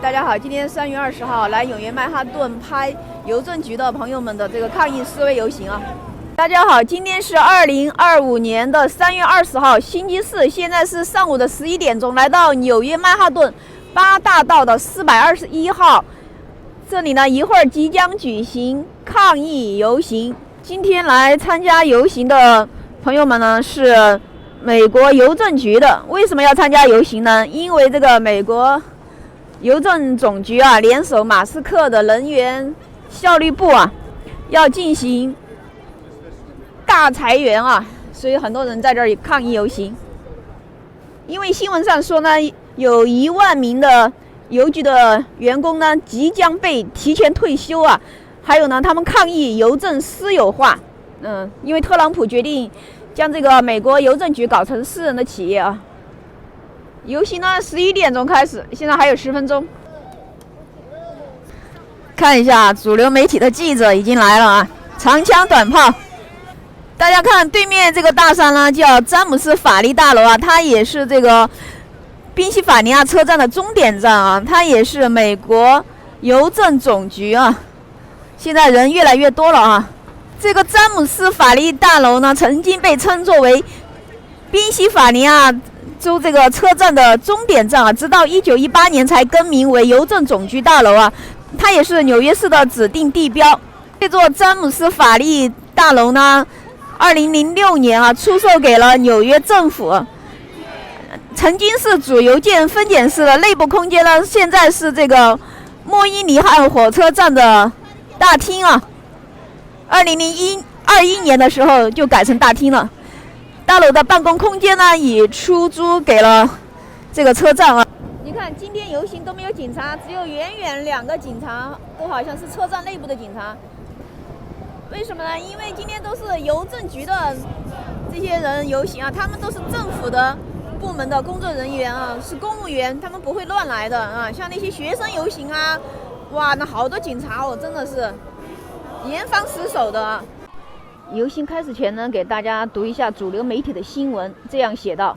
大家好，今天3月20号来纽约曼哈顿拍邮政局的朋友们的这个抗议示威游行啊。大家好，今天是2025年的3月20号，星期四，现在是上午的11点钟，来到纽约曼哈顿8大道的421号，这里呢一会儿即将举行抗议游行。今天来参加游行的朋友们呢是美国邮政局的。为什么要参加游行呢？因为这个美国邮政总局啊，联手马斯克的人员效率部啊，要进行大裁员啊，所以很多人在这儿抗议游行。因为新闻上说呢，有1万名的邮局的员工呢即将被提前退休啊，还有呢，他们抗议邮政私有化。因为特朗普决定将这个美国邮政局搞成私人的企业啊。游行呢11点钟开始，现在还有10分钟。看一下主流媒体的记者已经来了啊，长枪短炮。大家看对面这个大厦呢，叫詹姆斯法利大楼啊，它也是这个宾夕法尼亚车站的终点站啊，它也是美国邮政总局啊。现在人越来越多了啊。这个詹姆斯法利大楼呢，曾经被称作为宾夕法尼亚州这个车站的终点站啊，直到1918年才更名为邮政总局大楼啊。它也是纽约市的指定地标。这座詹姆斯法利大楼呢，2006年啊出售给了纽约政府。曾经是主邮件分拣室的内部空间呢，现在是这个莫伊尼汉火车站的大厅啊。2021年的时候就改成大厅了。大楼的办公空间呢已出租给了这个车站啊。你看今天游行都没有警察，只有远远2个警察，都好像是车站内部的警察。为什么呢？因为今天都是邮政局的这些人游行啊，他们都是政府的部门的工作人员啊，是公务员，他们不会乱来的啊。像那些学生游行啊，哇，那好多警察哦，真的是严防死守的啊。游行开始前呢，给大家读一下主流媒体的新闻，这样写道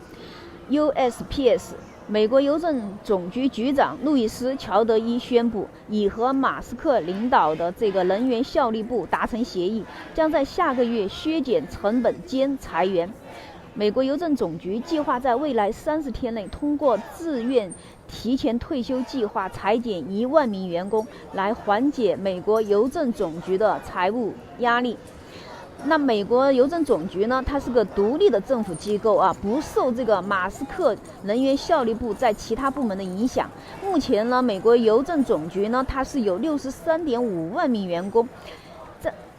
：USPS 美国邮政总局局长路易斯·乔德伊宣布，已和马斯克领导的这个人员效率部达成协议，将在下个月削减成本兼裁员。美国邮政总局计划在未来30天内通过自愿提前退休计划裁减1万名员工，来缓解美国邮政总局的财务压力。那美国邮政总局呢，它是个独立的政府机构啊，不受这个马斯克人员效率部在其他部门的影响。目前呢，美国邮政总局呢，它是有63.5万名员工，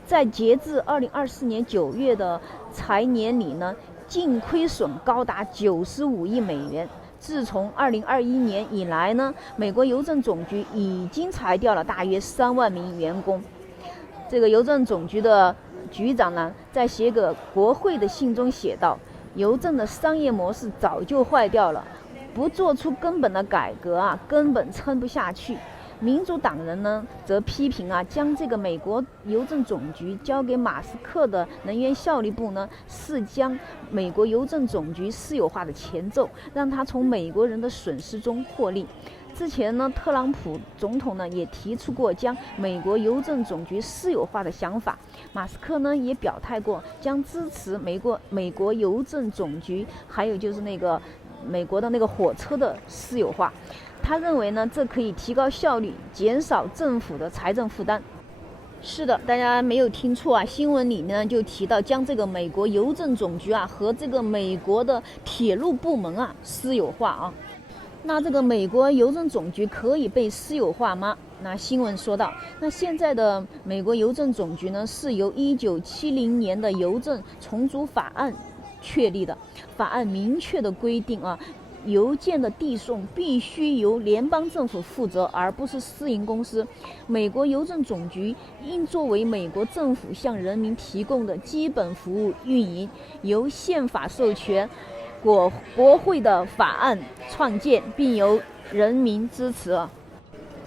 在截至2024年9月的财年里呢，净亏损高达95亿美元。自从2021年以来呢，美国邮政总局已经裁掉了大约3万名员工。这个邮政总局的局长呢，在写给国会的信中写道：邮政的商业模式早就坏掉了，不做出根本的改革啊，根本撑不下去。民主党人呢，则批评啊，将这个美国邮政总局交给马斯克的人员效率部呢，是将美国邮政总局私有化的前奏，让他从美国人的损失中获利。之前呢，特朗普总统呢也提出过将美国邮政总局私有化的想法。马斯克呢也表态过，将支持美国邮政总局，还有就是那个美国的那个火车的私有化。他认为呢，这可以提高效率，减少政府的财政负担。是的，大家没有听错啊，新闻里呢就提到将这个美国邮政总局啊和这个美国的铁路部门啊私有化啊。那这个美国邮政总局可以被私有化吗？那新闻说到，那现在的美国邮政总局呢，是由1970年的邮政重组法案确立的。法案明确的规定啊，邮件的递送必须由联邦政府负责，而不是私营公司。美国邮政总局应作为美国政府向人民提供的基本服务运营，由宪法授权。国会的法案创建，并由人民支持。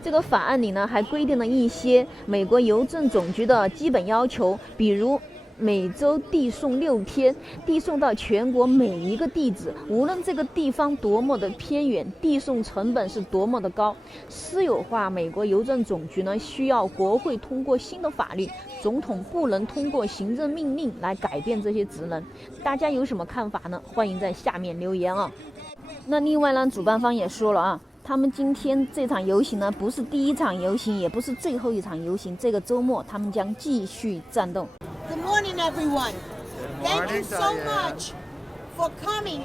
这个法案里呢，还规定了一些美国邮政总局的基本要求，比如每周递送6天，递送到全国每一个地址，无论这个地方多么的偏远，递送成本是多么的高。私有化美国邮政总局呢，需要国会通过新的法律，总统不能通过行政命令来改变这些职能。大家有什么看法呢？欢迎在下面留言啊。那另外呢，主办方也说了啊，他们今天这场游行呢，不是第一场游行，也不是最后一场游行。这个周末，他们将继续战斗。Good morning, everyone. Thank you so much for coming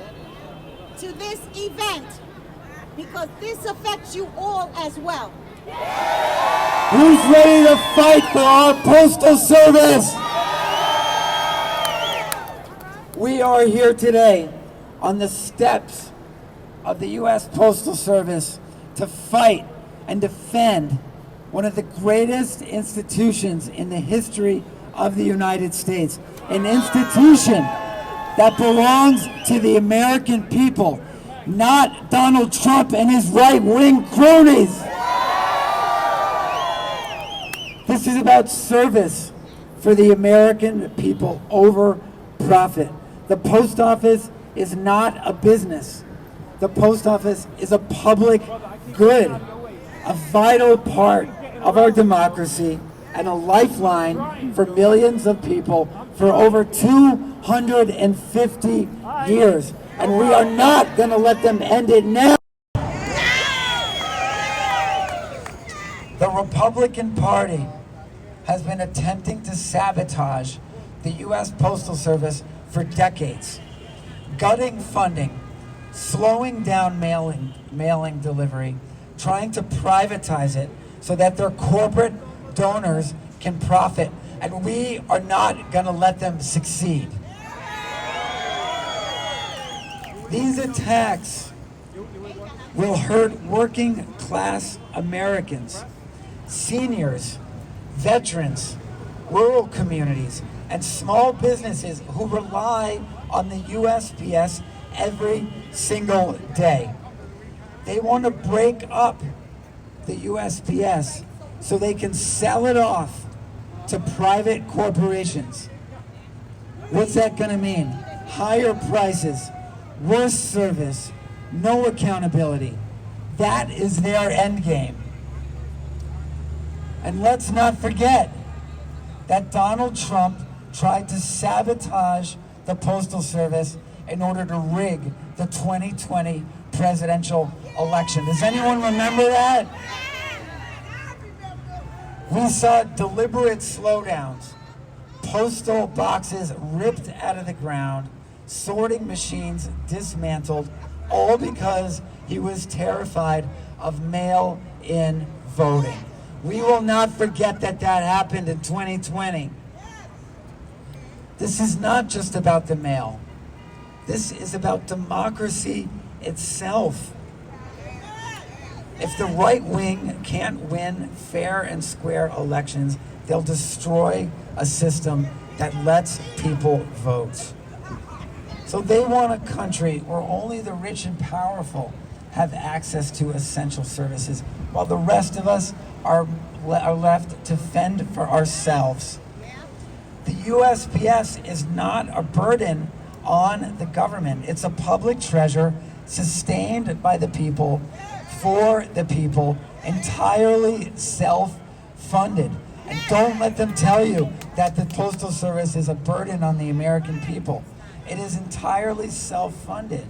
to this event because this affects you all as well. Who's ready to fight for our postal service? We are here today on the steps of the U.S. Postal Service to fight and defend one of the greatest institutions in the history of the United States, an institution that belongs to the American people, not Donald Trump and his right-wing cronies. This is about service for the American people over profit. The post office is not a business. The post office is a public good, a vital part of our democracy, and a lifeline for millions of people for over 250 years. And we are not going to let them end it now. The Republican Party has been attempting to sabotage the U.S. Postal Service for decades, gutting funding, slowing down mailing delivery, trying to privatize it so that their corporate donors can profit, and we are not going to let them succeed. These attacks will hurt working class Americans, seniors, veterans, rural communities, and small businesses who rely on the USPS every single day. They want to break up the USPS so they can sell it off to private corporations. What's that going to mean? Higher prices, worse service, no accountability. That is their end game. And let's not forget that Donald Trump tried to sabotage the Postal Service in order to rig the 2020 presidential election. Does anyone remember that? We saw deliberate slowdowns, postal boxes ripped out of the ground, sorting machines dismantled, all because he was terrified of mail-in voting. We will not forget that that happened in 2020. This is not just about the mail. This is about democracy itself. If the right wing can't win fair and square elections, they'll destroy a system that lets people vote. So they want a country where only the rich and powerful have access to essential services, while the rest of us are left to fend for ourselves. The USPS is not a burden on the government. It's a public treasure sustained by the people, for the people, entirely self-funded. And don't let them tell you that the Postal Service is a burden on the American people. It is entirely self-funded.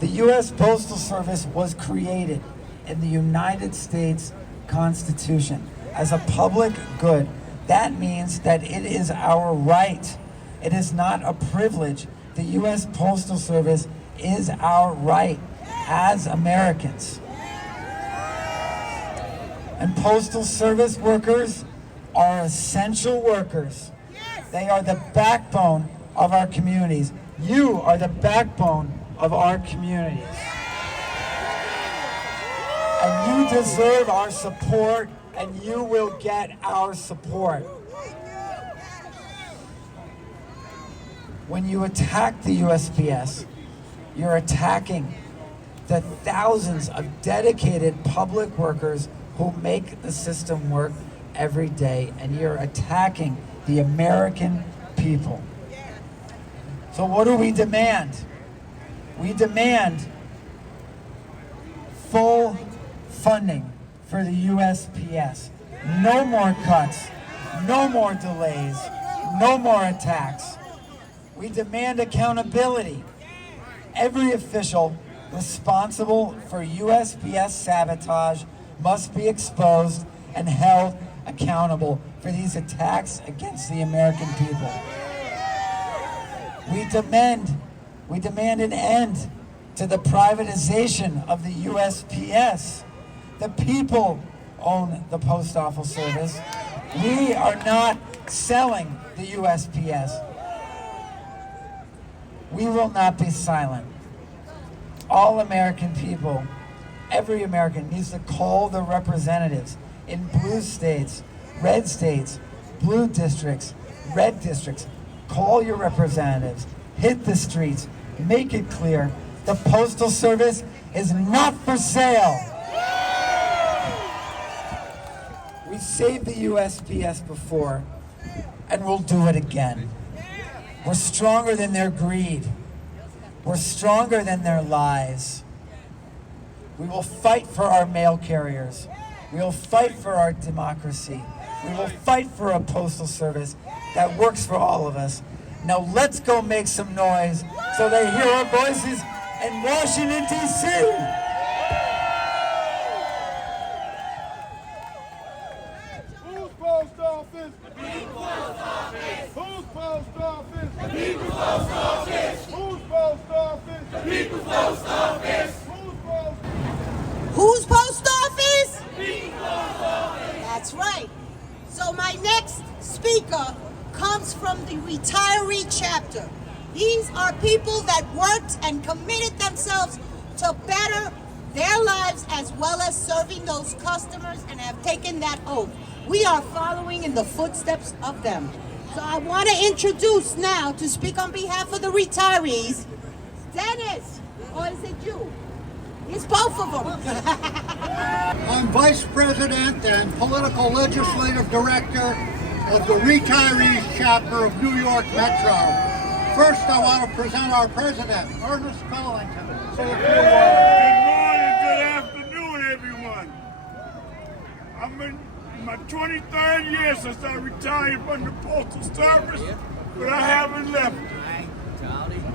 The U.S. Postal Service was created in the United States Constitution as a public good. That means that it is our right. It is not a privilege. The U.S. Postal Service is our right as Americans. And Postal Service workers are essential workers. They are the backbone of our communities. You are the backbone of our communities. And you deserve our support, and you will get our support. When you attack the USPS, you're attacking the thousands of dedicated public workers who make the system work every day, and you're attacking the American people. So what do we demand? We demand full funding for the USPS. No more cuts, no more delays, no more attacks. We demand accountability. Every official responsible for USPS sabotage must be exposed and held accountable for these attacks against the American people. We demand an end to the privatization of the USPS. The people own the Post Office Service. We are not selling the USPS. We will not be silent. All American people, every American needs to call their representatives in blue states, red states, blue districts, red districts. Call your representatives, hit the streets, make it clear the Postal Service is not for sale. We saved the USPS before, and we'll do it again. We're stronger than their greed. We're stronger than their lies. We will fight for our mail carriers. We will fight for our democracy. We will fight for a postal service that works for all of us. Now let's go make some noise so they hear our voices in Washington, D.C. Whose post office? The people's post office. Whose post office? The people's post office. Whose post office? The people's post office. Whose post office? The people's post office. That's right. So my next speaker comes from the retiree chapter. These are people that worked and committed themselves to better their lives as well as serving those customers and have taken that oath. We are following in the footsteps of them. So I want to introduce now to speak on behalf of the retirees, Dennis, or is it you? It's both of them. I'm Vice President and Political Legislative Director of the Retirees Chapter of New York Metro. First, I want to present our President, Ernest Collington. Good morning, good afternoon, everyone. I'm in my 23rd year since I retired from the Postal Service, but I haven't left.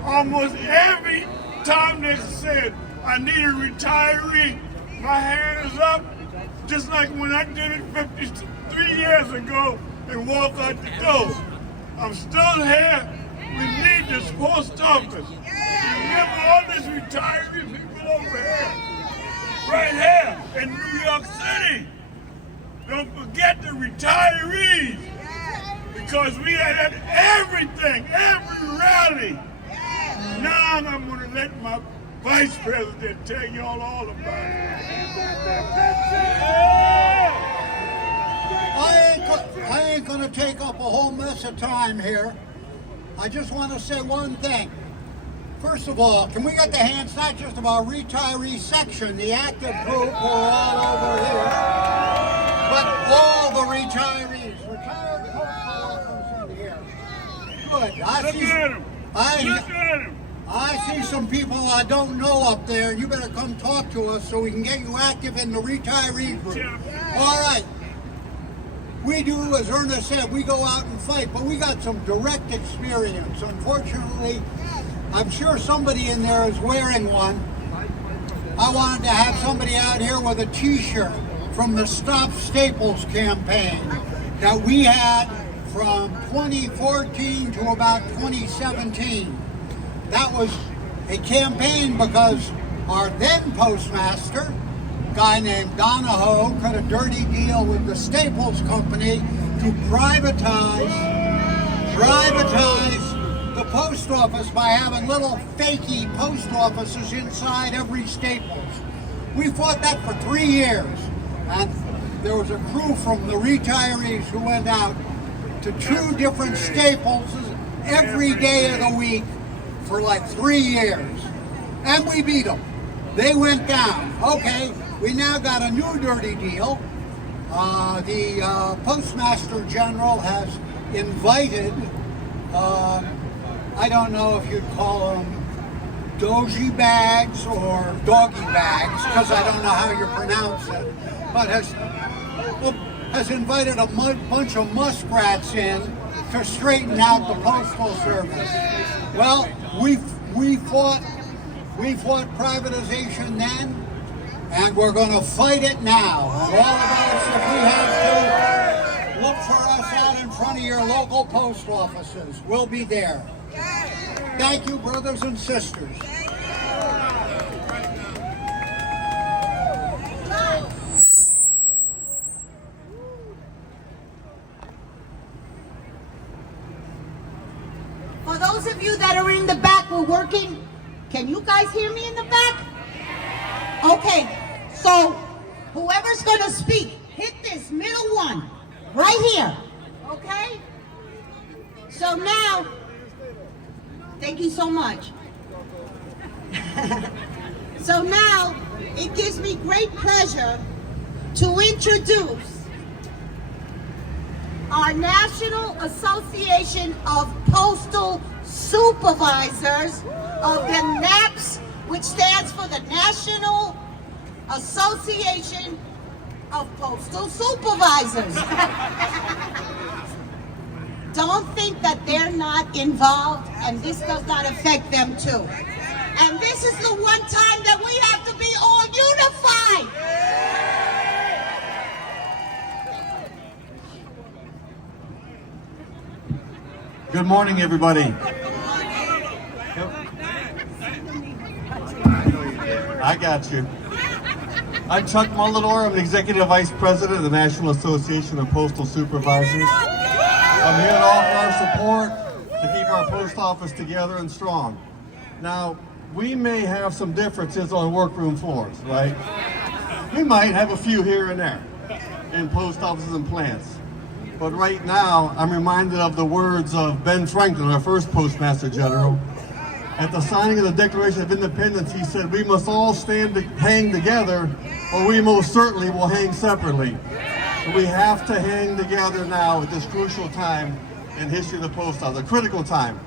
Almost every time they said I need a retiree, my hand is up, just like when I did it 53 years ago and walked out the door. I'm still here. We need this post office. Remember all these retiree people over here, right here in New York City. Don't forget the retirees, because we are at everything, every rally. Now I'm going to let my Vice President tell y'all all about it. I ain't going to take up a whole mess of time here. I just want to say one thing. First of all, can we get the hands not just of our retiree section, the active group who are all over here, but all the retirees, retired postal workers in here. Good. Look at him. I see some people I don't know up there. You better come talk to us so we can get you active in the retiree group. All right. We do, as Ernest said, we go out and fight, but we got some direct experience. Unfortunately, I'm sure somebody in there is wearing one. I wanted to have somebody out here with a t-shirt from the Stop Staples campaign that we had from 2014 to about 2017. That was a campaign because our then postmaster, a guy named Donahoe, cut a dirty deal with the Staples Company to privatize the post office by having little fakey post offices inside every Staples. We fought that for 3 years, and there was a crew from the retirees who went out to 2 different Staples every day of the week for like 3 years, and we beat them. They went down. Okay, we now got a new dirty deal. The Postmaster General has invited, I don't know if you'd call them doji bags or doggy bags, because I don't know how you pronounce it, but has invited a bunch of muskrats in to straighten out the Postal Service. Well, we fought privatization then, and we're going to fight it now. And all of us, if we have to, look for us out in front of your local post offices. We'll be there. Thank you, brothers and sisters. For those of you that are in the back, we're working. Can you guys hear me in the back? Okay, so whoever's going to speak, hit this middle one right here, okay? So now, thank you so much. So now, it gives me great pleasure to introduce our National Association of Postal Supervisors of the NAPS, which stands for the National Association of Postal Supervisors. Don't think that they're not involved and this does not affect them too. And this is the one time that we have to be all unified. Good morning, everybody. I got you. I'm Chuck Mullidor. I'm the Executive Vice President of the National Association of Postal Supervisors. I'm here to offer our support to keep our post office together and strong. Now, we may have some differences on workroom floors, right? We might have a few here and there in post offices and plants. But right now, I'm reminded of the words of Ben Franklin, our first Postmaster General. At the signing of the Declaration of Independence, he said, "We must all hang together, or we most certainly will hang separately." So we have to hang together now at this crucial time in history of the post office, a critical time.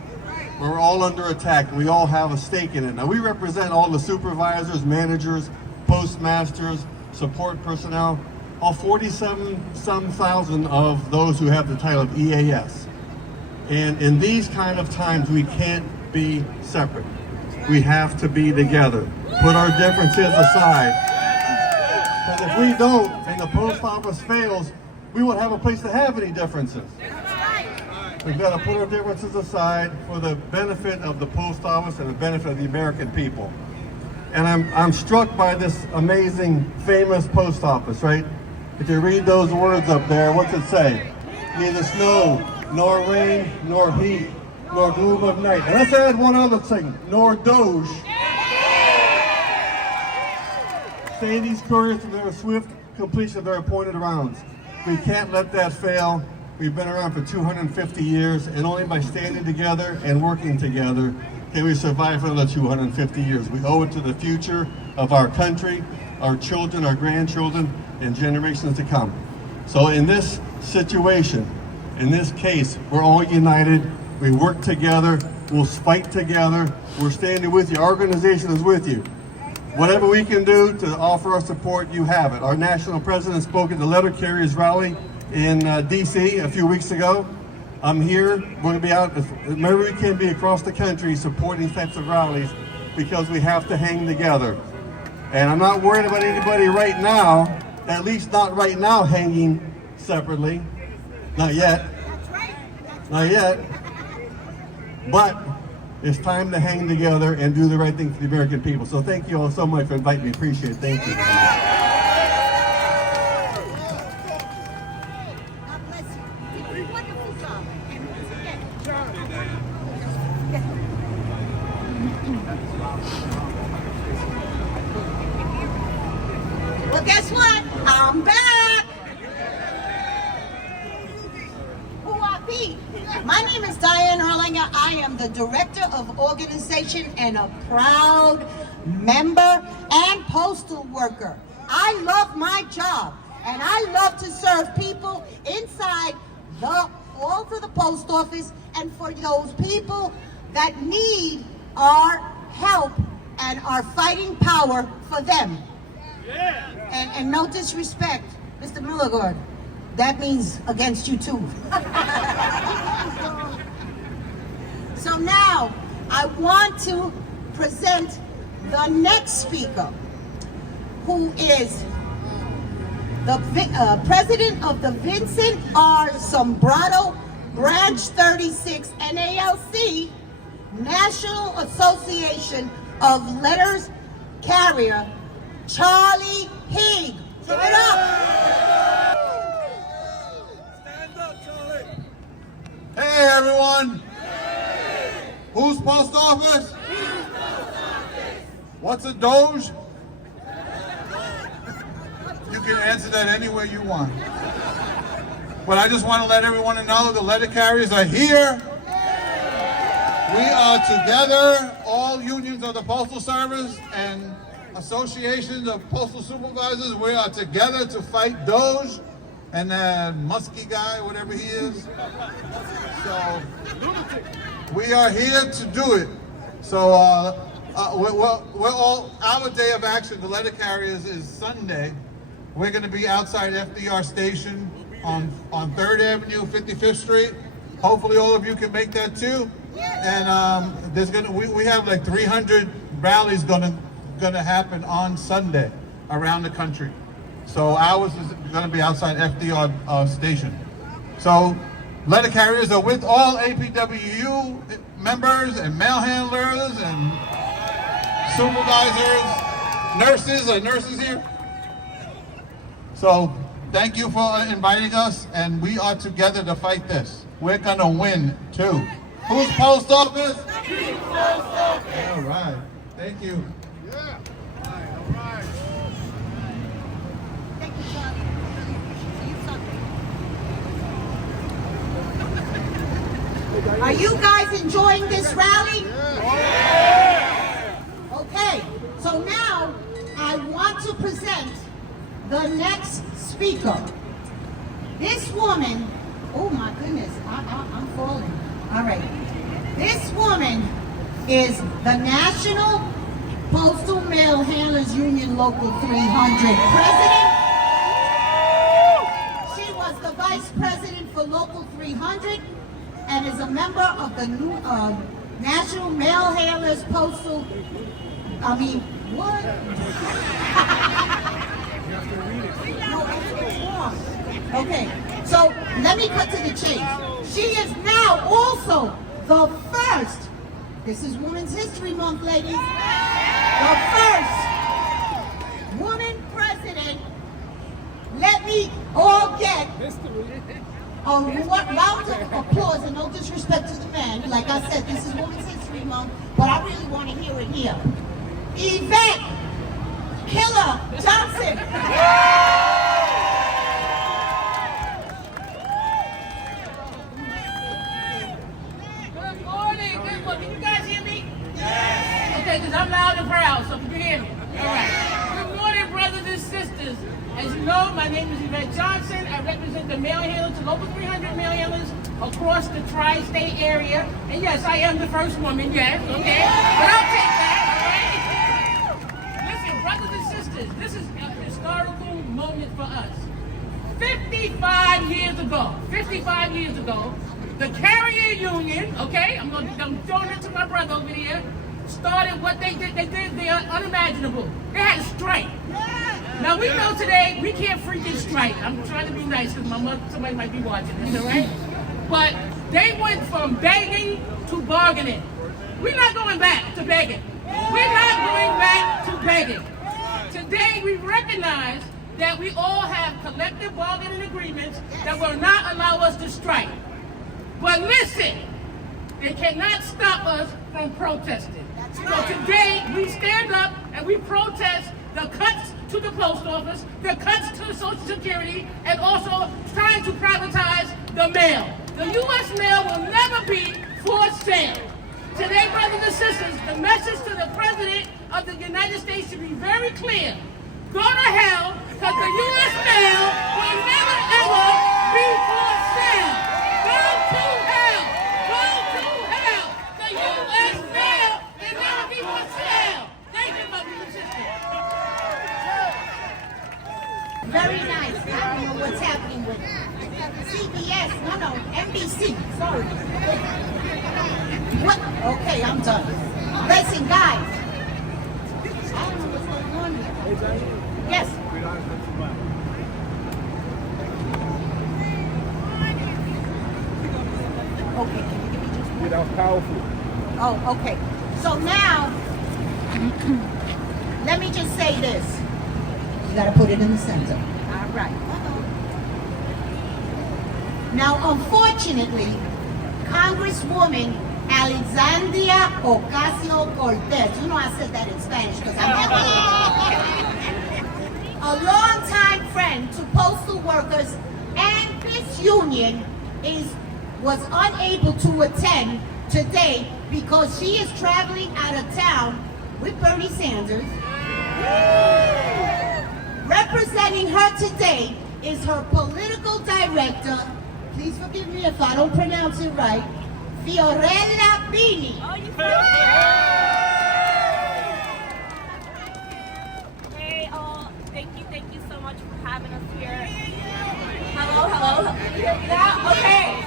We're all under attack, and we all have a stake in it. Now, we represent all the supervisors, managers, postmasters, support personnel, all 47-some thousand of those who have the title of EAS. And in these kind of times, we can't be separate. We have to be together. Put our differences aside. Because if we don't, and the post office fails, we won't have a place to have any differences. We've got to put our differences aside for the benefit of the post office and the benefit of the American people. And I'm struck by this amazing, famous post office, right? If you read those words up there, what's it say? Neither snow, nor rain, nor heat, nor gloom of night. And let's add one other thing, nor doge. Stay these couriers to their swift completion of their appointed rounds. We can't let that fail. We've been around for 250 years, and only by standing together and working together can we survive for another 250 years. We owe it to the future of our country, our children, our grandchildren, and generations to come. So in this situation, in this case, we're all united. We work together. We'll fight together. We're standing with you. Our organization is with you. Whatever we can do to offer our support, you have it. Our national president spoke at the letter carriers rally in DC a few weeks ago. I'm here. We're going to be out wherever we can be across the country supporting these types of rallies because we have to hang together. And I'm not worried about anybody right now, at least not right now, hanging separately. Not yet. Not yet. But it's time to hang together and do the right thing for the American people. So thank you all so much for inviting me. Appreciate it. Thank you. Well, guess what? I'm back. Who I be? My name is Diane Erlanger. I am the Director of Organization and a proud member and postal worker. I love my job and I love to serve people inside the call to the post office and for those people that need our help and our fighting power for them. And no disrespect, Mr. Milligard, that means against you too. So now I want to present the next speaker, who is the president of the Vincent R. Sombrado Branch 36 NALC, National Association of Letters Carrier, Charlie Higg. Give it up. Stand up, Charlie. Hey everyone! Whose post office? What's a Doge? You can answer that any way you want. But I just want to let everyone know the letter carriers are here. We are together, all unions of the Postal Service and associations of postal supervisors. We are together to fight Doge and that musky guy, whatever he is. So we are here to do it. So we're all, our day of action, the letter carriers, is Sunday. We're going to be outside FDR Station on 3rd Avenue, 55th Street. Hopefully all of you can make that too. And we have like 300 rallies gonna happen on Sunday around the country. So ours is gonna be outside FDR Station. So letter carriers are with all APWU members and mail handlers and supervisors, nurses. Are nurses here? So thank you for inviting us, and we are together to fight this. We're gonna win too. Whose post office? Post office. All right. Thank you. Yeah. All right. Thank you, Charlie. See you Sunday. Are you guys enjoying this rally? Okay, so now I want to present the next speaker. This woman, oh my goodness, I'm falling. All right. This woman is the National Postal Mail Handlers Union Local 300 president. She was the vice president for Local 300 and is a member of the new National Mail Handlers Postal, what? Okay, so let me cut to the chase. She is now also the first, this is Women's History Month, ladies, the first woman president. Let me all get a round of applause, and no disrespect to the man. Like I said, this is Women's History Month, but I really want to hear it here. Yvette Killer Johnson. Can you guys hear me? Yes. Okay, because I'm loud and proud, so can you hear me? All right. Good morning, brothers and sisters. As you know, my name is Yvette Johnson. I represent the mail handlers, the local 300 mail handlers across the tri-state area. And yes, I am the first woman, yes, okay? But I'll take that, all right? Listen, brothers and sisters, this is a historical moment for us. 55 years ago, the carrier union, okay, I'm throwing it to my brother over here, started what they did. They did the unimaginable. They had a strike. Now we know today we can't freaking strike. I'm trying to be nice because somebody might be watching this, all right? But they went from begging to bargaining. We're not going back to begging. We're not going back to begging. Today we recognize that we all have collective bargaining agreements that will not allow us to strike. But listen, they cannot stop us from protesting. So today we stand up and we protest the cuts to the post office, the cuts to Social Security, and also trying to privatize the mail. The U.S. mail will never be for sale. Today, brothers and sisters, the message to the President of the United States should be very clear. Go to hell, because the U.S. mail will never ever be for sale. Go Very nice. I don't know what's happening with CBS. No, NBC. Sorry. What? Okay, I'm done. Listen, guys. I don't know what's going on here. Yes. Okay, can you give me just one? That was powerful. Oh, okay. So now, let me just say this. You gotta put it in the center. All right. Now, unfortunately, Congresswoman Alexandria Ocasio-Cortez, you know I said that in Spanish because I'm a longtime friend to postal workers and this union was unable to attend today because she is traveling out of town with Bernie Sanders. Representing her today is her political director, please forgive me if I don't pronounce it right, Fiorella Bini. Hey, thank you so much for having us here. Hello. Yeah, okay.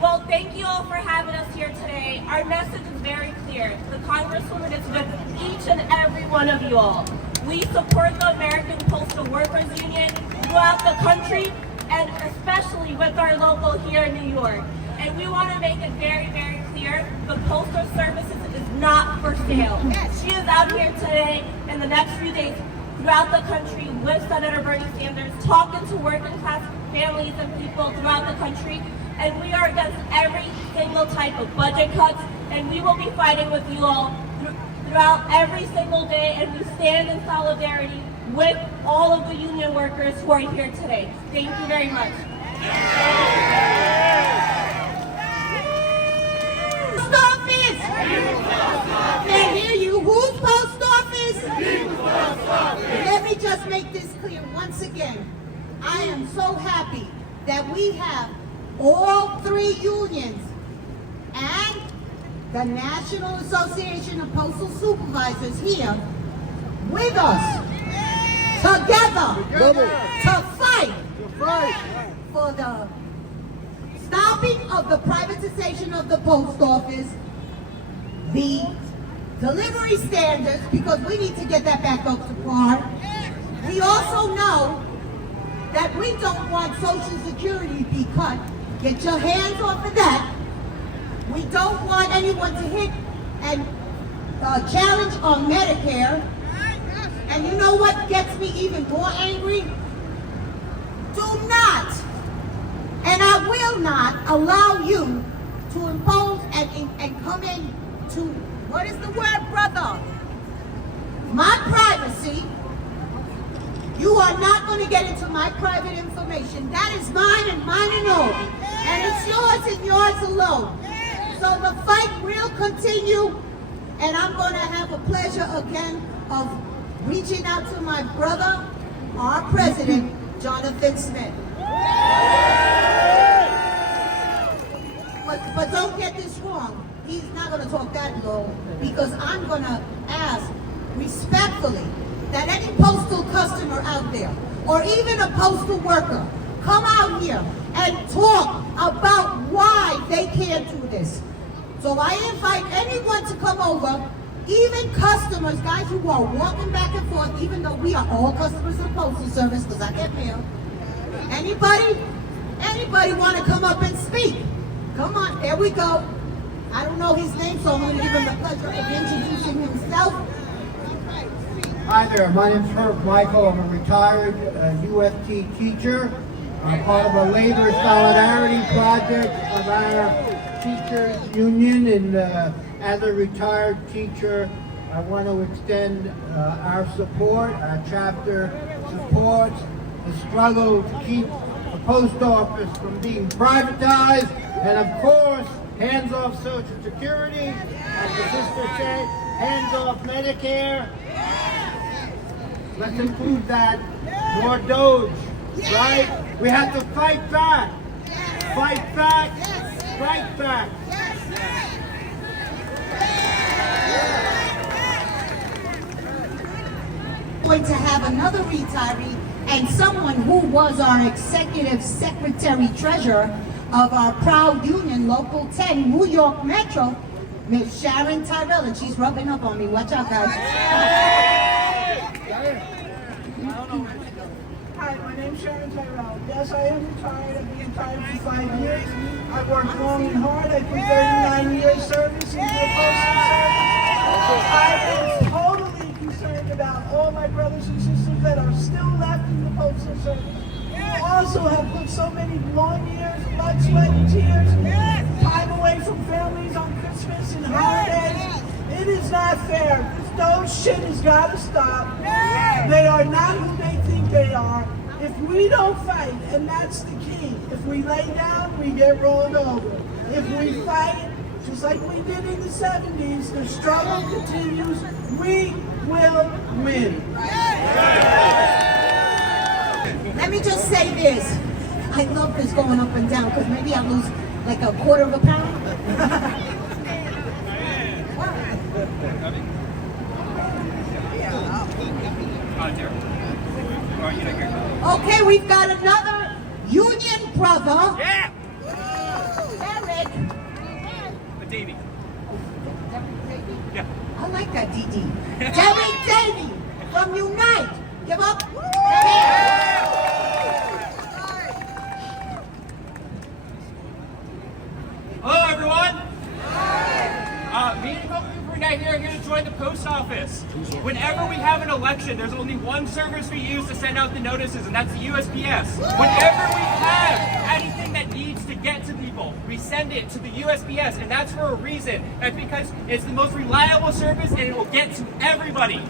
Well, thank you all for having us here today. Our message is very clear. The Congresswoman is with each and every one of you all. We support the American Postal Workers Union throughout the country, and especially with our local here in New York. And we want to make it very, very clear, the Postal Services is not for sale. She is out here today and the next few days throughout the country with Senator Bernie Sanders, talking to working class families and people throughout the country. And we are against every single type of budget cuts, and we will be fighting with you all throughout every single day, and we stand in solidarity with all of the union workers who are here today. Thank you very much. Post office! Can't hear you. Whose post office? Let me just make this clear once again. I am so happy that we have all three unions and the National Association of Postal Supervisors here with us together to fight for the stopping of the privatization of the post office, the delivery standards, because we need to get that back up to par. We also know that we don't want Social Security to be cut. Get your hands off of that. We don't want anyone to hit and challenge on Medicare. And you know what gets me even more angry? Do not, and I will not allow you to impose and come in to, what is the word, brother? My privacy. You are not going to get into my private information. That is mine and mine alone. And it's yours and yours alone. So the fight will continue, and I'm going to have a pleasure again of reaching out to my brother, our president, Jonathan Smith. But don't get this wrong. He's not going to talk that low, because I'm going to ask respectfully that any postal customer out there, or even a postal worker, come out here and talk about why they can't do this. So I invite anyone to come over, even customers, guys who are walking back and forth, even though we are all customers of the Postal Service, because I get mail. Anybody want to come up and speak? Come on, there we go. I don't know his name, so I'm going to give him the pleasure of introducing himself. Hi there, my name's Herb Michael. I'm a retired UFT teacher. I'm part of a labor solidarity project of our teachers union, and as a retired teacher, I want to extend our support. Our chapter supports the struggle to keep the post office from being privatized, and of course, hands off Social Security, as the sister said, hands off Medicare. Let's include that. More Doge, right? We have to fight back. Fight back. Fight back. Going to have another retiree, and someone who was our executive secretary treasurer of our proud union, Local 10, New York Metro, Miss Sharon Tyrell, and she's rubbing up on me. Watch out, guys. Hi, my name's Sharon Tyrell. Yes, I am retired. I've been retired for 5 years. I've worked long and hard. I put 39 years service into the postal service. I am totally concerned about all my brothers and sisters that are still left in the postal service. Who also have put so many long years, blood, sweat, and tears, time away from families on Christmas and holidays. It is not fair. This shit has got to stop. They are not who they think they are. If we don't fight, and that's the key, if we lay down, we get rolled over. If we fight, just like we did in the 70s, the struggle continues, we will win. Let me just say this. I love this going up and down, because maybe I'll lose like a quarter of a pound. Okay, we've got another union brother. Yeah! Derek. Davey. Yeah. I like that, DD. Derek Davey from Unite. Give up. Hello, everyone. Me and a couple people right here are here to join the post office. Whenever we have an election, there's only one service we use to send out the notices, and that's the USPS. Whenever we have anything that needs to get to people, we send it to the USPS, and that's for a reason. That's because it's the most reliable service, and it will get to everybody.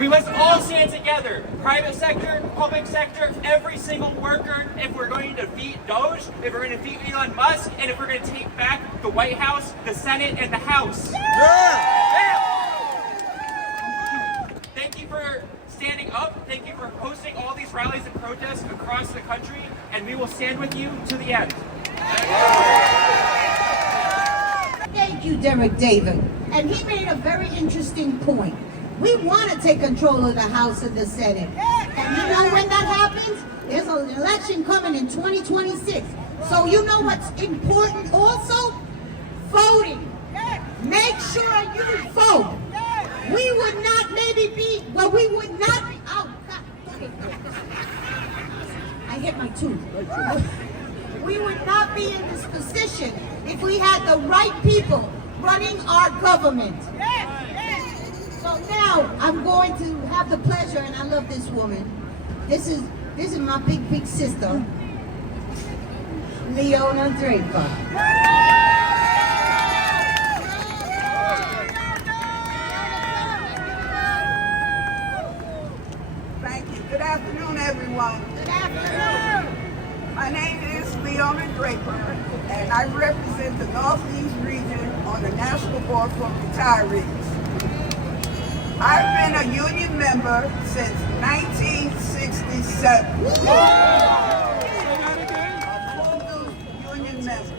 We must all stand together, private sector, public sector, every single worker, if we're going to defeat Doge, if we're going to defeat Elon Musk, and if we're going to take back the White House, the Senate, and the House. Thank you for standing up. Thank you for hosting all these rallies and protests across the country, and we will stand with you to the end. Thank you, Derek David. And he made a very interesting point. We want to take control of the House and the Senate. And you know when that happens? There's an election coming in 2026. So you know what's important also? Voting. Make sure you vote. We would not maybe be, well, we would not be, oh, God. Okay. I hit my tooth. We would not be in this position if we had the right people running our government. So now I'm going to have the pleasure, and I love this woman. This is my big sister, Leona Draper. Thank you. Good afternoon, everyone. Good afternoon. My name is Leona Draper, and I represent the Northeast region on the National Board for Retirees. I've been a union member since 1967. A full union member.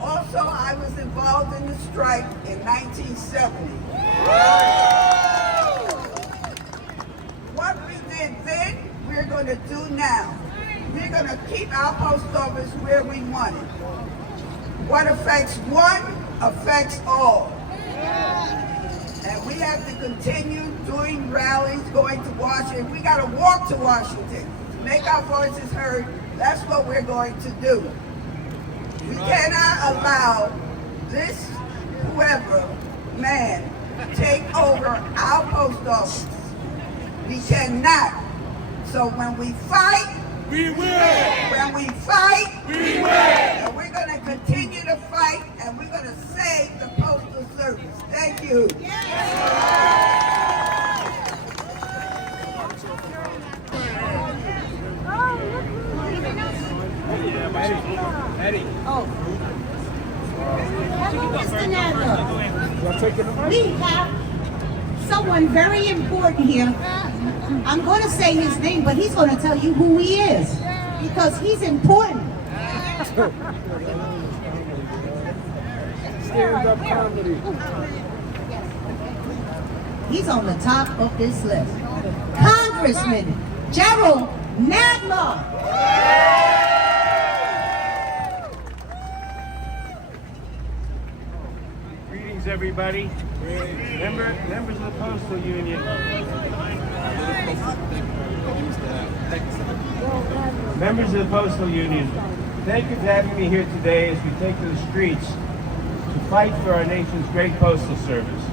Also, I was involved in the strike in 1970. What we did then, we're going to do now. We're going to keep our post office where we want it. What affects one affects all. And we have to continue doing rallies, going to Washington. We got to walk to Washington to make our voices heard. That's what we're going to do. We cannot allow this whoever man take over our post office. We cannot. So when we fight, we win. When we fight, we win. And we're going to continue to fight, and we're going to save the Postal Service. Thank you. Eddie. Oh. Hello, Mr. Nando. We have someone very important here. I'm going to say his name, but he's going to tell you who he is, because he's important. Stand-up comedy. He's on the top of this list. Congressman Gerald Nadler. Greetings, everybody. Members of the Postal Union. Members of the Postal Union, thank you for having me here today as we take to the streets to fight for our nation's great postal service.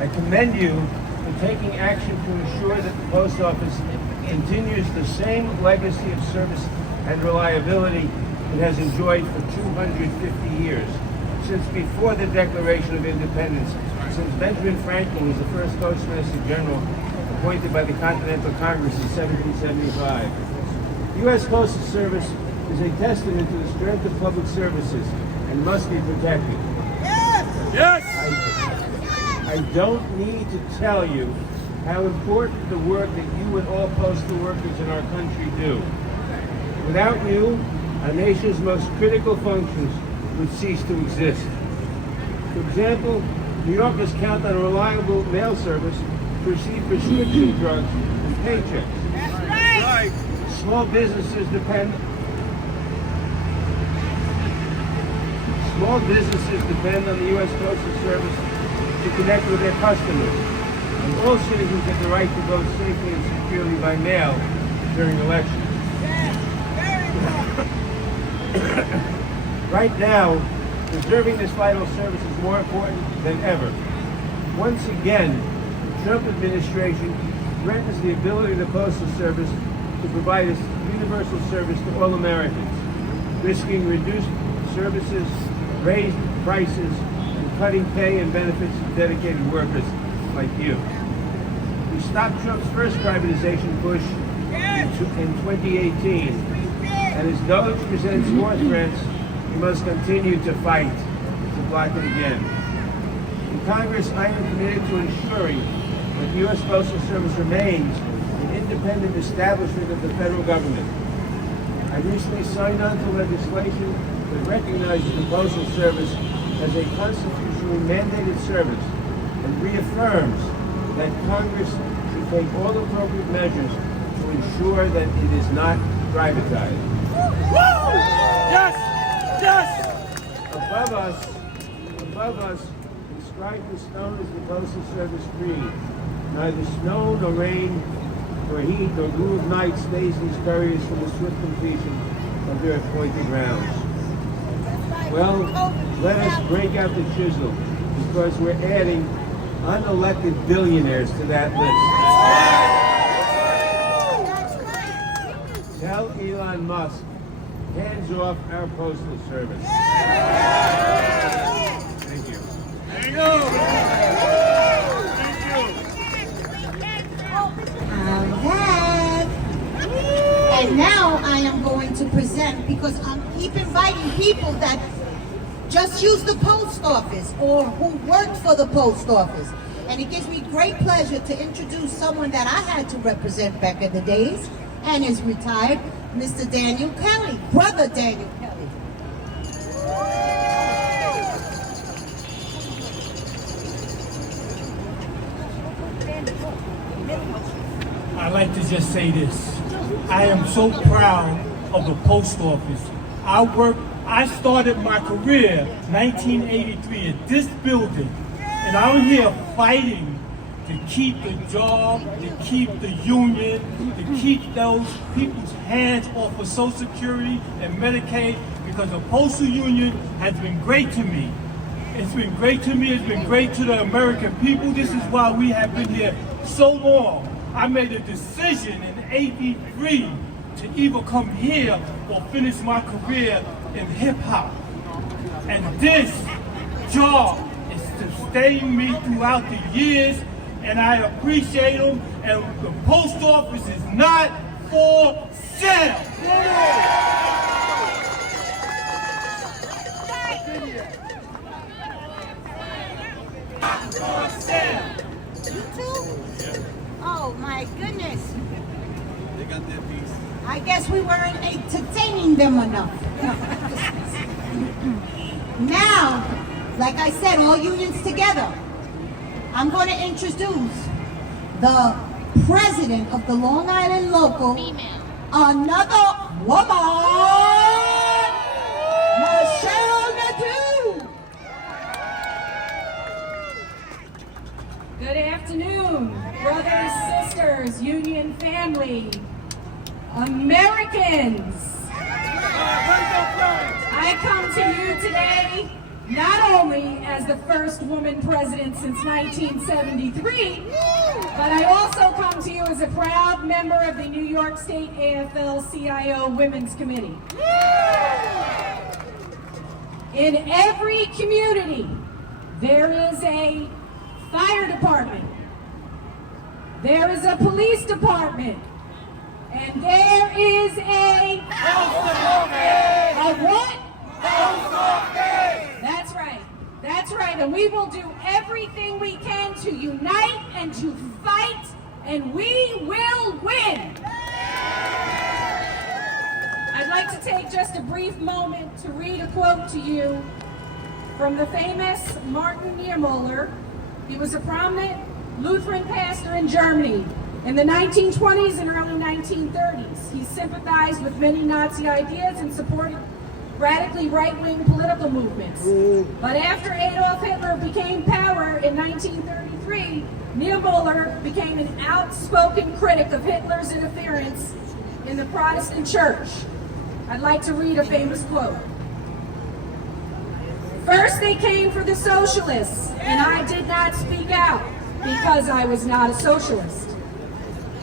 I commend you for taking action to ensure that the Post Office continues the same legacy of service and reliability it has enjoyed for 250 years, since before the Declaration of Independence, since Benjamin Franklin was the first Postmaster General appointed by the Continental Congress in 1775. The U.S. Postal Service is a testament to the strength of public services and must be protected. Yes! I don't need to tell you how important the work that you and all postal workers in our country do. Without you, our nation's most critical functions would cease to exist. For example, New Yorkers count on a reliable mail service to receive prescription drugs and paychecks. That's right. Small businesses depend on the U.S. Postal Service to connect with their customers. And all citizens have the right to vote safely and securely by mail during elections. Right now, preserving this vital service is more important than ever. Once again, the Trump administration threatens the ability of the Postal Service to provide a universal service to all Americans, risking reduced services, raised prices, and cutting pay and benefits to dedicated workers like you. We stopped Trump's first privatization push in 2018, and as DOGE presents more threats, we must continue to fight to block it again. In Congress, I am committed to ensuring that the U.S. Postal Service remains an independent establishment of the federal government. I recently signed on to legislation that recognizes the Postal Service as a constitutionally mandated service and reaffirms that Congress should take all appropriate measures to ensure that it is not privatized. Yes! Yes! Above us, inscribed in stone is the Postal Service creed. Neither snow nor rain, nor heat nor gloom of night stays these couriers from the swift completion of their appointed rounds. Well, let us break out the chisel, because we're adding unelected billionaires to that list. Tell Elon Musk, hands off our postal service. Thank you. There you go. I'm back. And now I am going to present, because I keep inviting people that just use the post office or who worked for the post office. And it gives me great pleasure to introduce someone that I had to represent back in the days and is retired, Mr. Daniel Kelly, Brother Daniel Kelly. I'd like to just say this. I am so proud of the post office. I started my career 1983 at this building, and I'm here fighting to keep the job, to keep the union, to keep those people's hands off of Social Security and Medicaid, because the postal union has been great to me. It's been great to me, it's been great to the American people. This is why we have been here so long. I made a decision in '83 to either come here or finish my career in hip-hop. And this job is sustaining me throughout the years, and I appreciate them, and the post office is not for sale. Not for sale. You too? Oh my goodness. They got their piece. I guess we weren't entertaining them enough. Now, like I said, all unions together, I'm going to introduce the president of the Long Island Local, another woman, Michelle Nadeau. Good afternoon, brothers, sisters, union family, Americans. I come to you today not only as the first woman president since 1973, but I also come to you as a proud member of the New York State AFL-CIO Women's Committee. In every community, there is a fire department, there is a police department, and there is a what? That's right. That's right. And we will do everything we can to unite and to fight, and we will win. I'd like to take just a brief moment to read a quote to you from the famous Martin Niemöller. He was a prominent Lutheran pastor in Germany in the 1920s and early 1930s. He sympathized with many Nazi ideas and supported radically right-wing political movements. But after Adolf Hitler became power in 1933, Niemöller became an outspoken critic of Hitler's interference in the Protestant church. I'd like to read a famous quote. First they came for the socialists, and I did not speak out because I was not a socialist.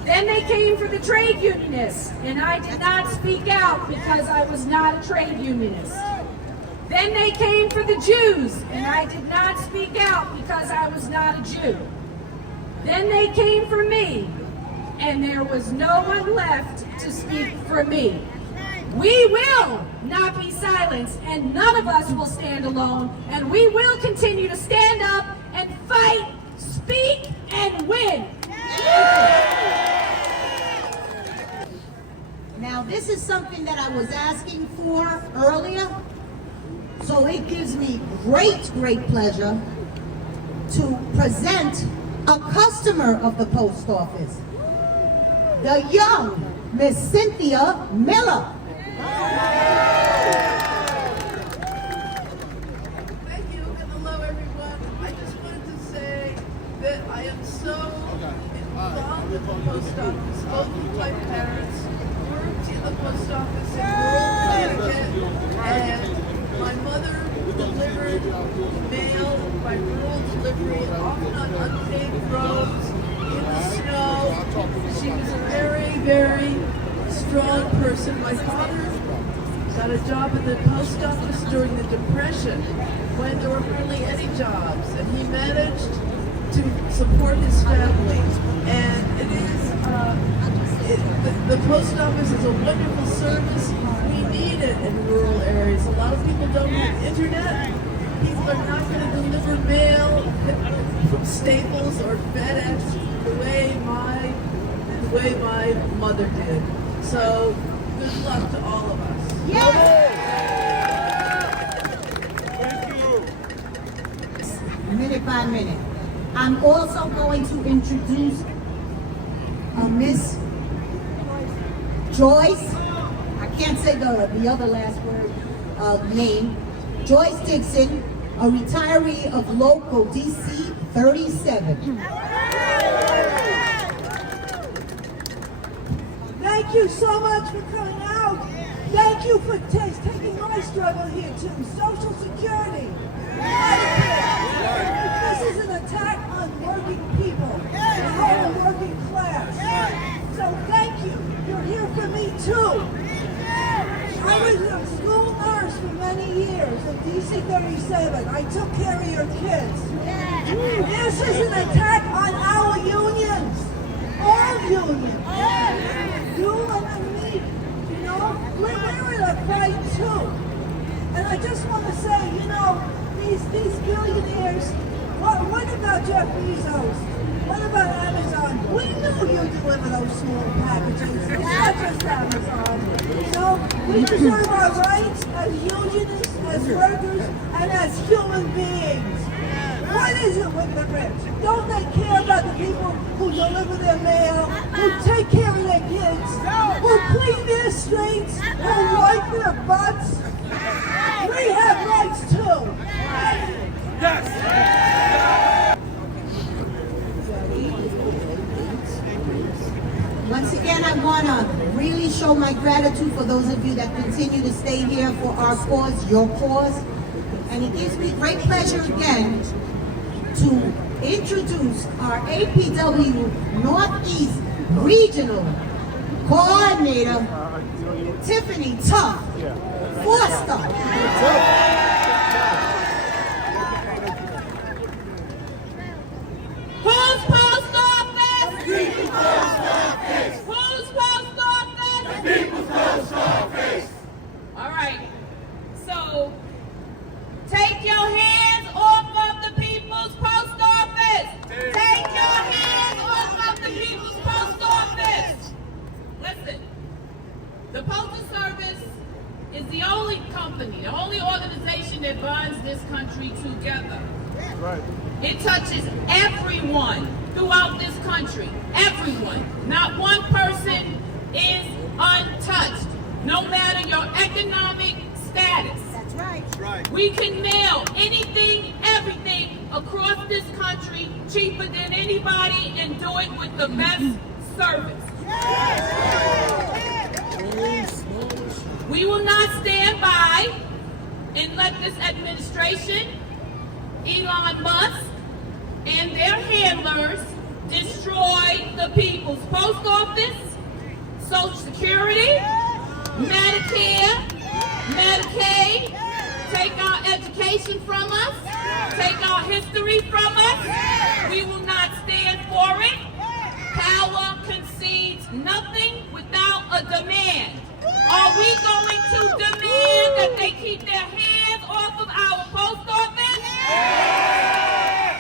Then they came for the trade unionists, and I did not speak out because I was not a trade unionist. Then they came for the Jews, and I did not speak out because I was not a Jew. Then they came for me, and there was no one left to speak for me. We will not be silenced, and none of us will stand alone, and we will continue to stand up and fight, speak, and win. Now, this is something that I was asking for earlier, so it gives me great pleasure to present a customer of the post office, the young Miss Cynthia Miller. Thank you, and hello everyone. I just wanted to say that I am so involved with the post office. Both of my parents worked in the post office in rural Connecticut, and my mother delivered mail by rural delivery, often on unpaved roads, in the snow. She was a very strong person. My father got a job in the post office during the Depression when there were hardly any jobs, and he managed to support his family. And it is, the post office is a wonderful service. We need it in rural areas. A lot of people don't have internet. People are not going to deliver mail from Staples or FedEx the way my mother did. So good luck to all of us. Thank you. Minute by minute. I'm also going to introduce Miss Joyce. I can't say the other last word name. Joyce Dixon, a retiree of Local DC 37. Thank you so much for coming out. Thank you for taking my struggle here too. Social Security. This is an attack on working people, the whole working class. So thank you. You're here for me too. I was a school nurse for many years at DC 37. I took care of your kids. This is an attack on our unions. All unions. You and me. You know, we're in a fight too. And I just want to say, you know, these billionaires, what about Jeff Bezos? What about Amazon? We knew you deliver those small packages. It's not just Amazon. You know, we deserve our rights as unionists, as workers, and as human beings. What is it with the rich? Don't they care about the people who deliver their mail, who take care of their kids, who clean their streets, who wipe their butts? We have rights too. Yes. Once again, I want to really show my gratitude for those of you that continue to stay here for our cause, your cause. And it gives me great pleasure again to introduce our APW Northeast Regional Coordinator, Tiffany Tough Forster. Whose post office? The People's Post Office. Whose post office? The People's Post Office. All right. So, take your hands off of the People's Post Office. Take your hands off of the People's Post Office. Listen, the Postal Service is the only company, the only organization that binds this country together. Right. It touches everyone throughout this country. Everyone. Not one person is untouched, no matter your economic status. That's right. That's right. We can mail anything, everything across this country cheaper than anybody and do it with the best service. We will not stand by and let this administration, Elon Musk, and their handlers destroy the People's Post Office, Social Security, Medicare, Medicaid, take our education from us, take our history from us. We will not stand for it. Power concedes nothing without a demand. Are we going to demand that they keep their hands off of our post office?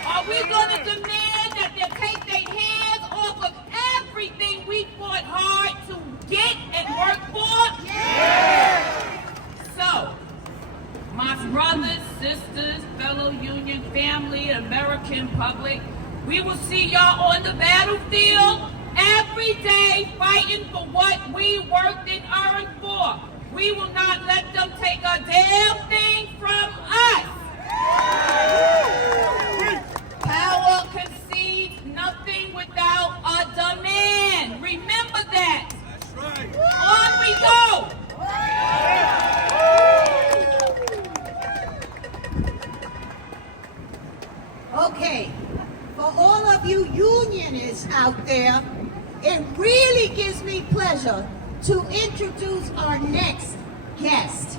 Are we going to demand that they take their hands off of everything we fought hard to get and work for? So, my brothers, sisters, fellow union family, American public, we will see y'all on the battlefield every day fighting for what we worked and earned for. We will not let them take a damn thing from us. Power concedes nothing without a demand. Remember that. That's right. On we go. Okay, for all of you unionists out there, it really gives me pleasure to introduce our next guest.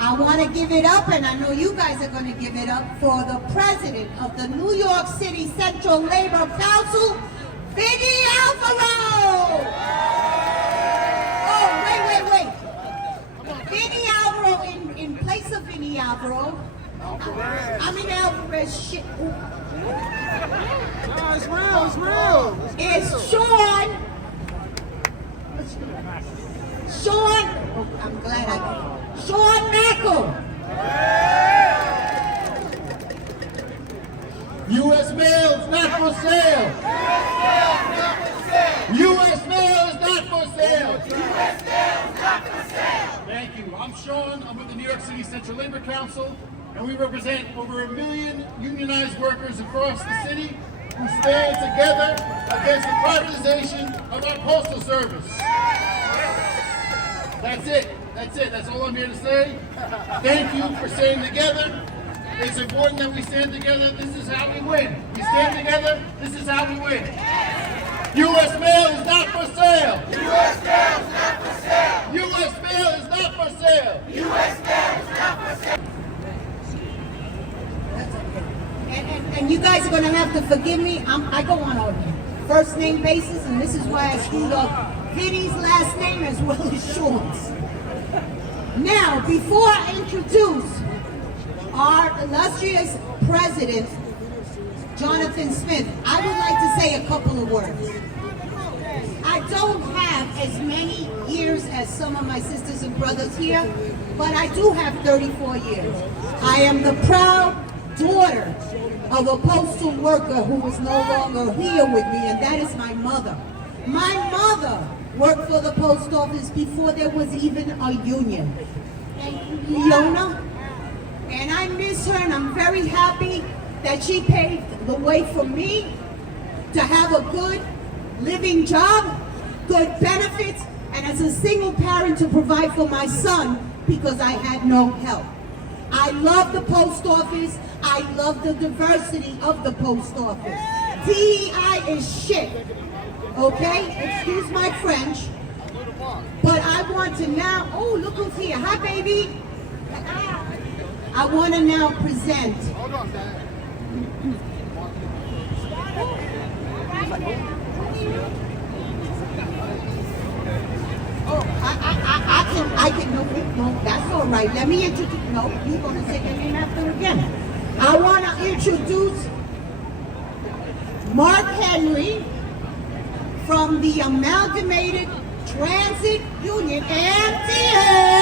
I want to give it up, and I know you guys are going to give it up, for the president of the New York City Central Labor Council, Vinny Alvaro! Oh, wait. Vinny Alvaro, in place of Vinny Alvaro, I mean Alvarez, shit. No, it's real. It's I'm glad Sean Mackel. U.S. mail is not for sale. U.S. mail is not for sale. Thank you. I'm Sean. I'm with the New York City Central Labor Council, and we represent over 1 million unionized workers across the city who stand together against the privatization of our postal service. That's it. That's all I'm here to say. Thank you for staying together. It's important that we stand together. This is how we win. We stand together. This is how we win. U.S. mail is not for sale. U.S. mail is not for sale. U.S. mail is not for sale. U.S. mail is not for sale. And you guys are going to have to forgive me. I go on a first name basis, and this is why I screwed up Vinny's last name as well as Sean's. Now, before I introduce our illustrious president, Jonathan Smith, I would like to say a couple of words. I don't have as many years as some of my sisters and brothers here, but I do have 34 years. I am the proud daughter of a postal worker who is no longer here with me, and that is my mother. My mother worked for the post office before there was even a union. Thank you, Leona. And I miss her, and I'm very happy that she paved the way for me to have a good living job, good benefits, and as a single parent to provide for my son because I had no help. I love the post office. I love the diversity of the post office. DEI is shit, okay? Excuse my French. But I want to now, oh, look who's here. Hi, baby. I want to now present. I can, no, that's all right. Let me introduce, no, you're going to say your name after again. I want to introduce Mark Henry from the Amalgamated Transit Union, MTA.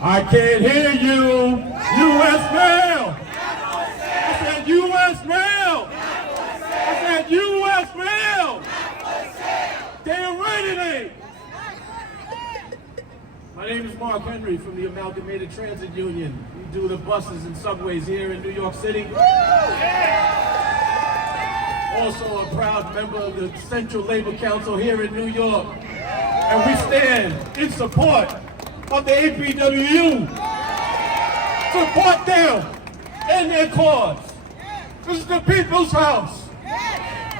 I can't hear you. U.S. mail. I said U.S. mail. I said U.S. mail. Damn right it ain't. My name is Mark Henry from the Amalgamated Transit Union. We do the buses and subways here in New York City. Also a proud member of the Central Labor Council here in New York. And we stand in support of the APWU. Support them and their cause. This is the people's house.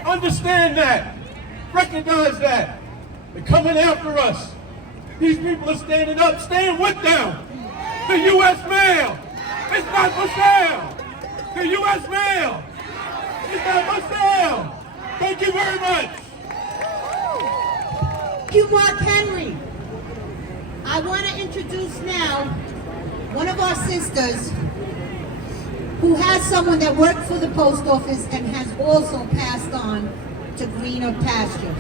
Understand that. Recognize that. They're coming after us. These people are standing up. Stand with them. The U.S. mail is not for sale. The U.S. mail is not for sale. Thank you very much. Thank you, Mark Henry. I want to introduce now one of our sisters who has someone that worked for the post office and has also passed on to greener pastures.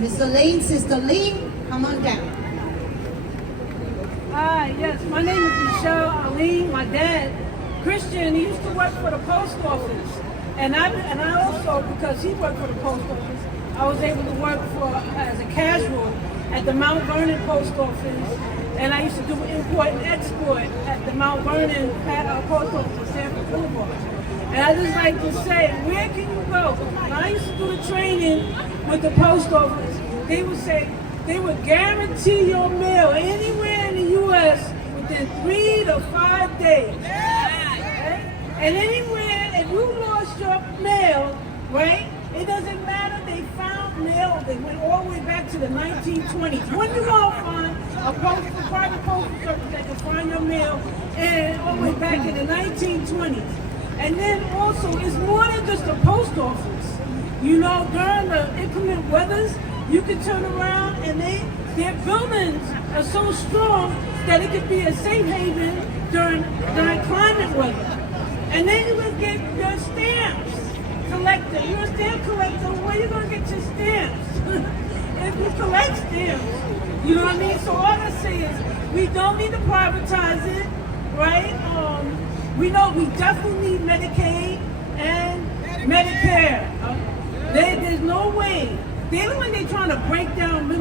Miss Elaine, Sister Lee, come on down. Hi, yes, my name is Michelle Aline. My dad, Christian, he used to work for the post office. And I also, because he worked for the post office, I was able to work as a casual at the Mount Vernon post office, and I used to do import and export at the Mount Vernon post office in Sanford Boulevard. And I just like to say, where can you go? When I used to do the training with the post office, they would say, they would guarantee your mail anywhere in the U.S. within 3 to 5 days. Right? And anywhere, if you lost your mail, right, it doesn't matter, they found mail, they went all the way back to the 1920s. When you won't find a private postal service that can find your mail, and all the way back in the 1920s. And then also, it's more than just a post office. You know, during the inclement weathers, you can turn around and their buildings are so strong that it could be a safe haven during climate weather. And then you will get your stamps. Collector. You're a stamp collector. Where are you going to get your stamps? If you collect stamps, you know what I mean? So all I say is we don't need to privatize it, right? We know we definitely need Medicaid and Medicare. There's no way. They're when they're trying to break down the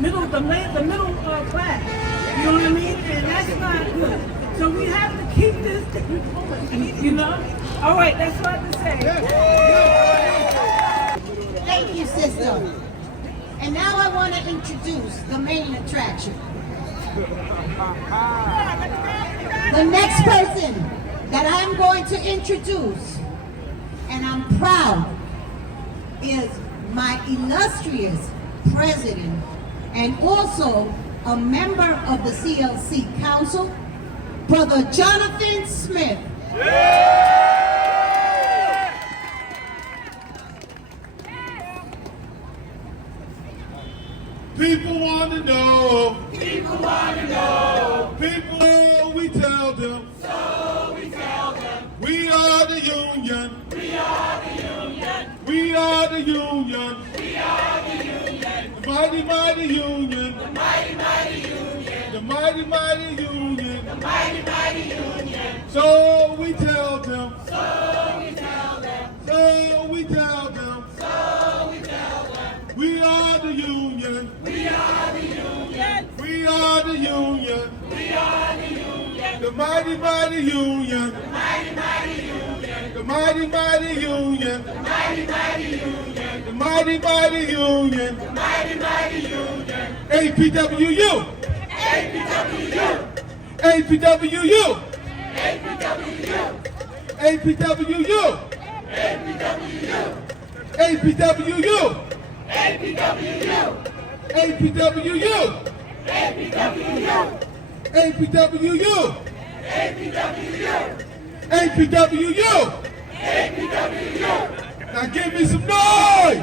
middle class. You know what I mean? And that's not good. So we have to keep this, you know? All right, that's what I have to say. Thank you, sister. And now I want to introduce the main attraction. The next person that I'm going to introduce, and I'm proud, is my illustrious president and also a member of the CLC Council, Brother Jonathan Smith. People want to know. People want to know. People, we tell them. So we tell them. We are the union. We are the union. We are the union. We are the union. mighty, mighty union. The mighty, mighty union. The mighty, mighty union. The mighty, mighty union. So we tell them. So we tell them. So we tell them. So we tell them. We are the union. We are the union. We are the union. We are the union. The mighty, mighty union. The mighty, mighty union. The mighty, mighty union. The mighty, mighty union. The mighty, mighty union. The mighty, mighty union. APWU. APWU. APWU. APWU. APWU. APWU. APWU. APWU. APWU. APWU. APWU. APWU. APWU. APWU. Now give me some noise. Give me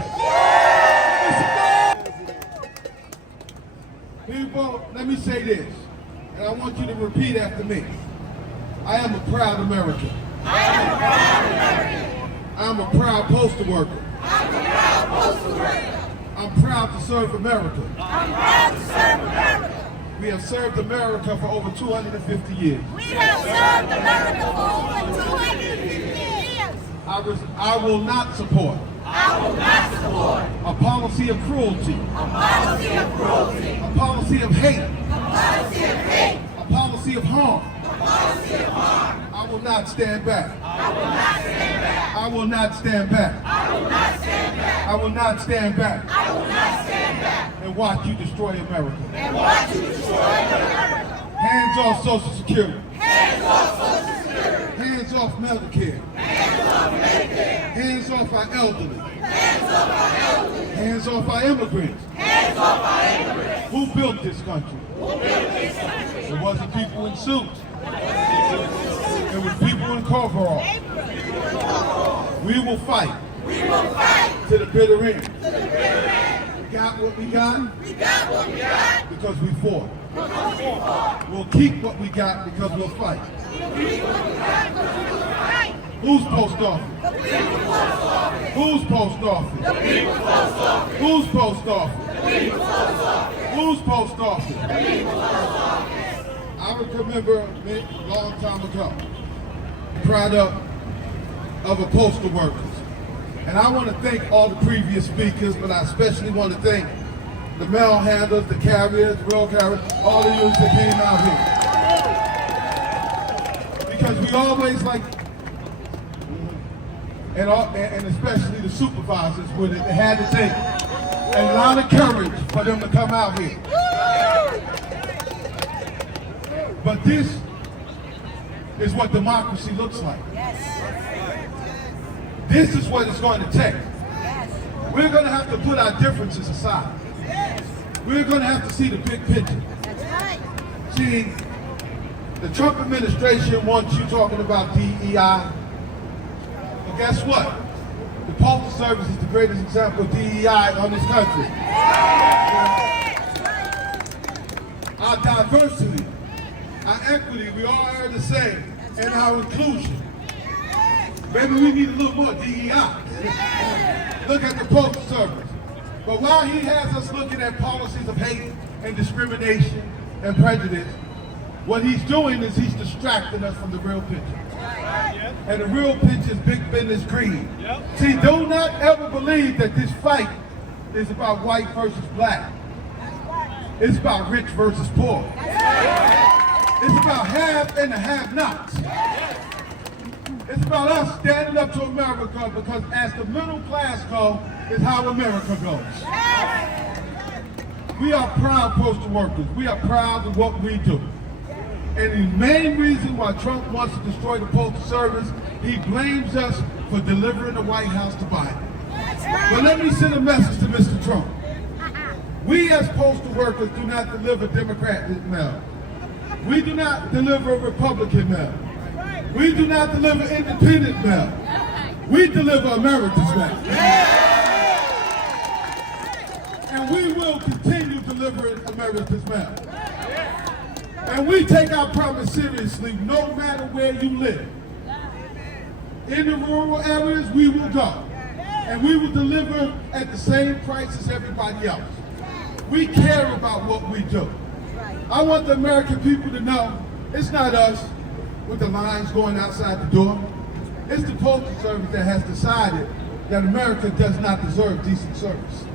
some noise. People, let me say this, and I want you to repeat after me. I am a proud American. I am a proud American. I'm a proud postal worker. I'm a proud postal worker. I'm proud to serve America. I'm proud to serve America. We have served America for over 250 years. We have served America for over 250 years. I will not support I will not support a policy of cruelty, a policy of cruelty, a policy of hate, a policy of hate, a policy of harm. a policy of harm. I will not stand back. I will not stand back. I will not stand back. I will not stand back. I will not stand back I will not stand back and watch you destroy America. and watch you destroy America. Hands off Social Security. Hands off Social Security. Hands off Medicare. Hands off Medicare. Hands off our elderly. Hands off our elderly. Hands off our immigrants. Hands off our immigrants. Who built this country? Who built this country? It wasn't people in suits. It was people in coveralls. We will fight. We will fight To the bitter end. to the bitter end. We got what we got We got what we got because we fought. because we fought. We'll keep what we got because we'll fight. We keep what we got because we will fight. Who's post office? The people's post office. Who's post office? The people's post office. Who's post office? The people's post office. Who's post office? The people's post office. I remember a long time ago, proud of a postal workers. And I want to thank all the previous speakers, but I especially want to thank the mail handlers, the carriers, the rail carriers, all the youths that came out here. Because we always and especially the supervisors with it, they had to take a lot of courage for them to come out here. But this is what democracy looks like. This is what it's going to take. We're going to have to put our differences aside. We're going to have to see the big picture. See, the Trump administration wants you talking about DEI. But guess what? The Postal Service is the greatest example of DEI on this country. Our diversity, our equity, we all are the same, and our inclusion. Maybe we need a little more DEI. Look at the Postal Service. But while he has us looking at policies of hate and discrimination and prejudice, what he's doing is he's distracting us from the real picture. And the real picture is big business greed. See, do not ever believe that this fight is about white versus black. It's about rich versus poor. It's about have and the have-nots. It's about us standing up to America, because as the middle class goes, is how America goes. We are proud postal workers. We are proud of what we do. And the main reason why Trump wants to destroy the Postal Service, he blames us for delivering the White House to Biden. But let me send a message to Mr. Trump. We as postal workers do not deliver Democratic mail. We do not deliver Republican mail. We do not deliver independent mail. We deliver America's mail. And we will continue delivering America's mail. And we take our promise seriously no matter where you live. In the rural areas, we will go. And we will deliver at the same price as everybody else. We care about what we do. I want the American people to know it's not us with the lines going outside the door. It's the Postal Service that has decided that America does not deserve decent service.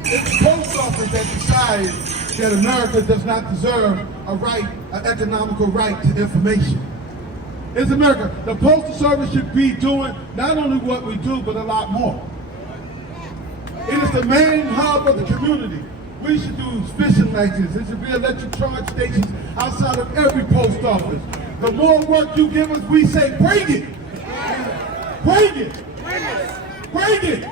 It's the Post Office that decided that America does not deserve an economical right to information. It's America. The Postal Service should be doing not only what we do, but a lot more. It is the main hub of the community. We should do fishing licenses. There should be electric charge stations outside of every post office. The more work you give us, we say, bring it. Bring it. Bring it.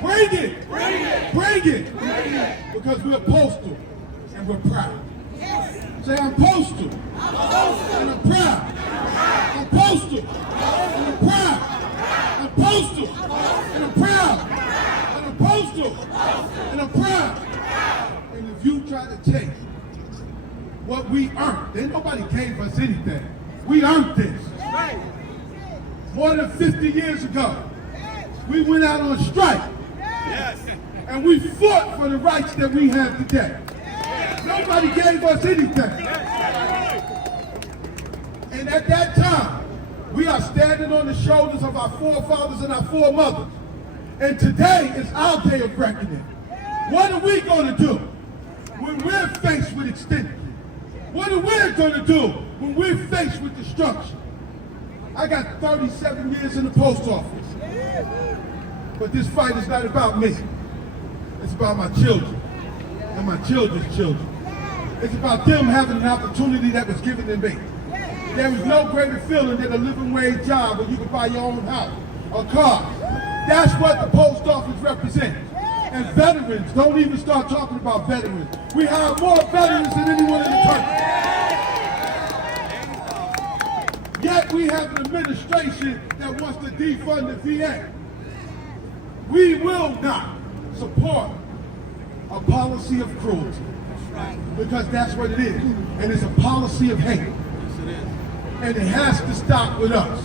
Bring it. Bring it. Because we're postal and we're proud. Say, I'm postal. And I'm proud. I'm postal. And I'm proud. I'm postal. And I'm proud. And I'm postal. And I'm proud. And if you try to take what we earned, then nobody gave us anything. We earned this. More than 50 years ago, we went out on strike. And we fought for the rights that we have today. Nobody gave us anything. And at that time, we are standing on the shoulders of our forefathers and our foremothers. And today is our day of reckoning. What are we going to do when we're faced with extinction? What are we going to do when we're faced with destruction? I got 37 years in the post office. But this fight is not about me. It's about my children and my children's children. It's about them having an opportunity that was given to me. There is no greater feeling than a living wage job where you can buy your own house or car. That's what the post office represents. And veterans, don't even start talking about veterans. We have more veterans than anyone in the country. Yet we have an administration that wants to defund the VA. We will not support a policy of cruelty. Because that's what it is. And it's a policy of hate. And it has to stop with us.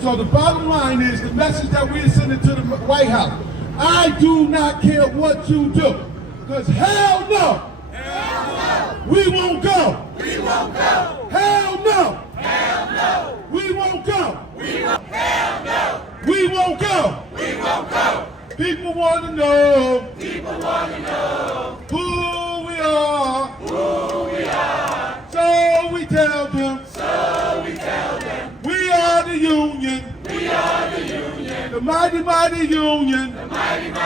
So the bottom line is the message that we're sending to the White House. I do not care what you do. Because hell no. Hell no. We won't go. We won't go. Hell no. Hell no. We won't go. We won't. Hell no. We won't go. We won't go. People want to know. People want to know who we are. Who we are. So we tell them. So we tell them. We are the union. We are the union. The mighty, mighty union. The mighty, mighty.